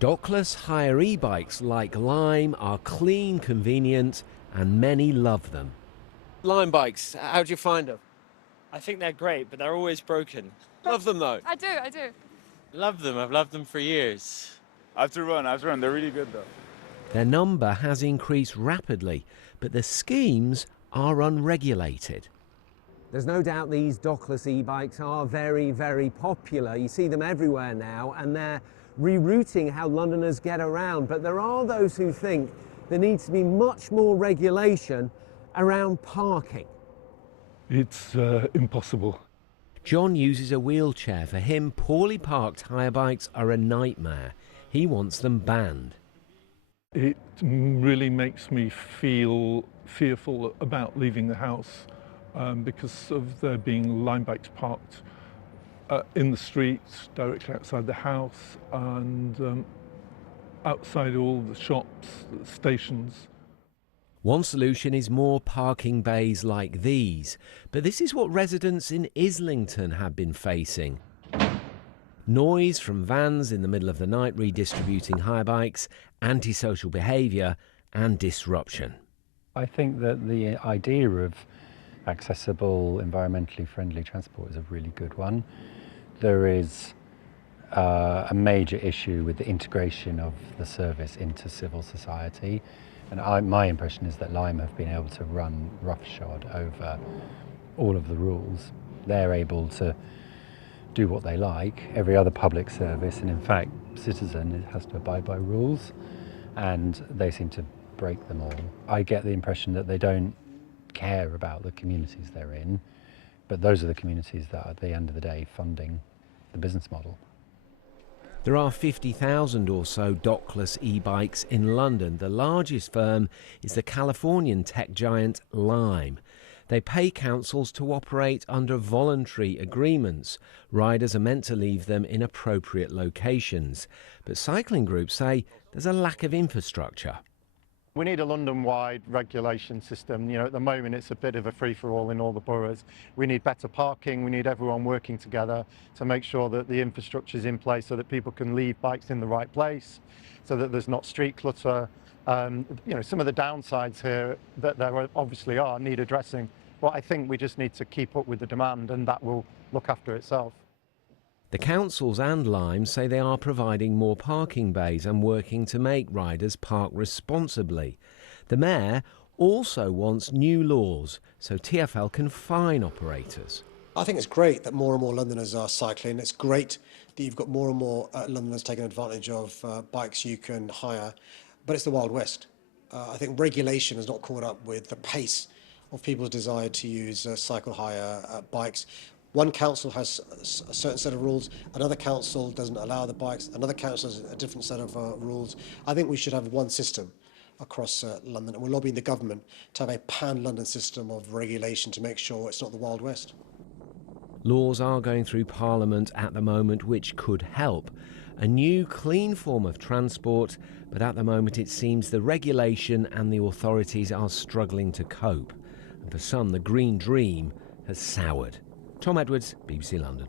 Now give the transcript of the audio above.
Dockless hire e-bikes like Lime are clean, convenient, and many love them. Lime bikes, how do you find them? I think they're great, but they're always broken. Love them though. I do. Love them. I've loved them for years. I have to run. They're really good though. Their number has increased rapidly, but the schemes are unregulated. There's no doubt these dockless e-bikes are very, very popular. You see them everywhere now, and they're rerouting how Londoners get around. But there are those who think there needs to be much more regulation around parking. It's impossible. John uses a wheelchair. For him, poorly parked hire bikes are a nightmare. He wants them banned. It really makes me feel fearful about leaving the house because of there being Lime bikes parked in the streets, directly outside the house, and outside all the shops, the stations. One solution is more parking bays like these, but this is what residents in Islington have been facing. Noise from vans in the middle of the night redistributing hire bikes, antisocial behaviour and disruption. I think that the idea of accessible, environmentally friendly transport is a really good one. There is a major issue with the integration of the service into civil society. And my impression is that Lime have been able to run roughshod over all of the rules. They're able to do what they like. Every other public service, and in fact, citizen, has to abide by rules, and they seem to break them all. I get the impression that they don't care about the communities they're in, but those are the communities that are, at the end of the day, funding the business model. There are 50,000 or so dockless e-bikes in London. The largest firm is the Californian tech giant Lime. They pay councils to operate under voluntary agreements. Riders are meant to leave them in appropriate locations. But cycling groups say there's a lack of infrastructure. We need a London-wide regulation system. You know, at the moment it's a bit of a free-for-all in all the boroughs. We need better parking, we need everyone working together to make sure that the infrastructure is in place so that people can leave bikes in the right place, so that there's not street clutter. You know, some of the downsides here that there obviously are need addressing, but I think we just need to keep up with the demand, and that will look after itself. The councils and Lime say they are providing more parking bays and working to make riders park responsibly. The mayor also wants new laws so TfL can fine operators. I think it's great that more and more Londoners are cycling. It's great that you've got more and more Londoners taking advantage of bikes you can hire, but it's the Wild West. I think regulation has not caught up with the pace of people's desire to use cycle hire bikes. One council has a certain set of rules, another council doesn't allow the bikes, another council has a different set of rules. I think we should have one system across London, and we're lobbying the government to have a pan-London system of regulation to make sure it's not the Wild West. Laws are going through Parliament at the moment which could help. A new clean form of transport, but at the moment it seems the regulation and the authorities are struggling to cope. And for some, the green dream has soured. Tom Edwards, BBC London.